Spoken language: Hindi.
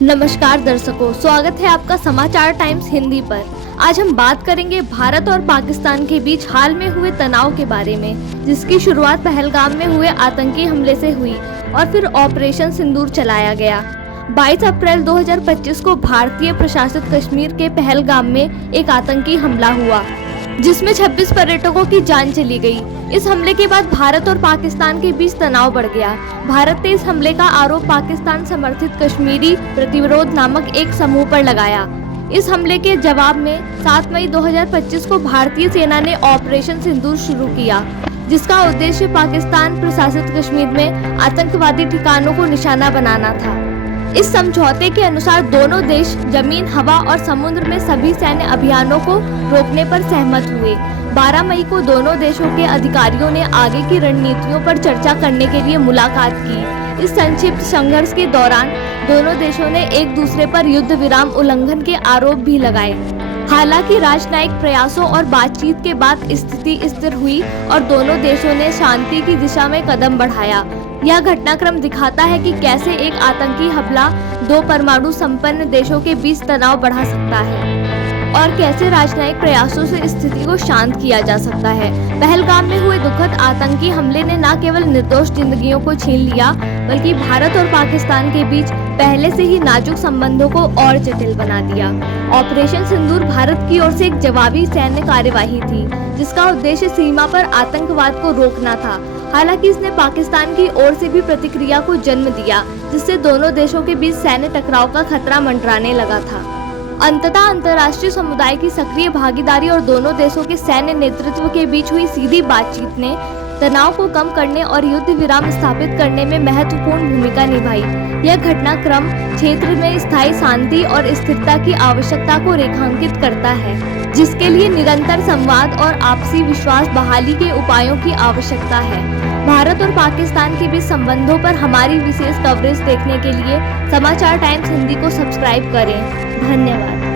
नमस्कार दर्शकों, स्वागत है आपका समाचार टाइम्स हिंदी पर। आज हम बात करेंगे भारत और पाकिस्तान के बीच हाल में हुए तनाव के बारे में, जिसकी शुरुआत पहलगाम में हुए आतंकी हमले से हुई और फिर ऑपरेशन सिंदूर चलाया गया। 22 अप्रैल 2025 को भारतीय प्रशासित कश्मीर के पहलगाम में एक आतंकी हमला हुआ, जिसमें 26 पर्यटकों की जान चली गई। इस हमले के बाद भारत और पाकिस्तान के बीच तनाव बढ़ गया। भारत ने इस हमले का आरोप पाकिस्तान समर्थित कश्मीरी प्रतिरोध नामक एक समूह पर लगाया। इस हमले के जवाब में 7 मई 2025 को भारतीय सेना ने ऑपरेशन सिंदूर शुरू किया, जिसका उद्देश्य पाकिस्तान प्रशासित कश्मीर में आतंकवादी ठिकानों को निशाना बनाना था। इस समझौते के अनुसार दोनों देश जमीन, हवा और समुद्र में सभी सैन्य अभियानों को रोकने पर सहमत हुए। 12 मई को दोनों देशों के अधिकारियों ने आगे की रणनीतियों पर चर्चा करने के लिए मुलाकात की। इस संक्षिप्त संघर्ष के दौरान दोनों देशों ने एक दूसरे पर युद्ध विराम उल्लंघन के आरोप भी लगाए। हालांकि राजनयिक प्रयासों और बातचीत के बाद स्थिति स्थिर हुई और दोनों देशों ने शांति की दिशा में कदम बढ़ाया। यह घटनाक्रम दिखाता है कि कैसे एक आतंकी हमला दो परमाणु संपन्न देशों के बीच तनाव बढ़ा सकता है और कैसे राजनयिक प्रयासों से स्थिति को शांत किया जा सकता है। पहलगाम में हुए दुखद आतंकी हमले ने न केवल निर्दोष जिंदगियों को छीन लिया, बल्कि भारत और पाकिस्तान के बीच पहले से ही नाजुक संबंधों को और जटिल बना दिया। ऑपरेशन सिंदूर भारत की ओर से एक जवाबी सैन्य कार्यवाही थी, जिसका उद्देश्य सीमा पर आतंकवाद को रोकना था। हालांकि इसने पाकिस्तान की ओर से भी प्रतिक्रिया को जन्म दिया, जिससे दोनों देशों के बीच सैन्य टकराव का खतरा मंडराने लगा था। अंततः अंतर्राष्ट्रीय समुदाय की सक्रिय भागीदारी और दोनों देशों के सैन्य नेतृत्व के बीच हुई सीधी बातचीत ने तनाव को कम करने और युद्ध विराम स्थापित करने में महत्वपूर्ण भूमिका निभाई। यह घटनाक्रम क्षेत्र में स्थायी शांति और स्थिरता की आवश्यकता को रेखांकित करता है, जिसके लिए निरंतर संवाद और आपसी विश्वास बहाली के उपायों की आवश्यकता है। भारत और पाकिस्तान के बीच संबंधों पर हमारी विशेष कवरेज देखने के लिए समाचार टाइम्स हिंदी को सब्सक्राइब करें। धन्यवाद।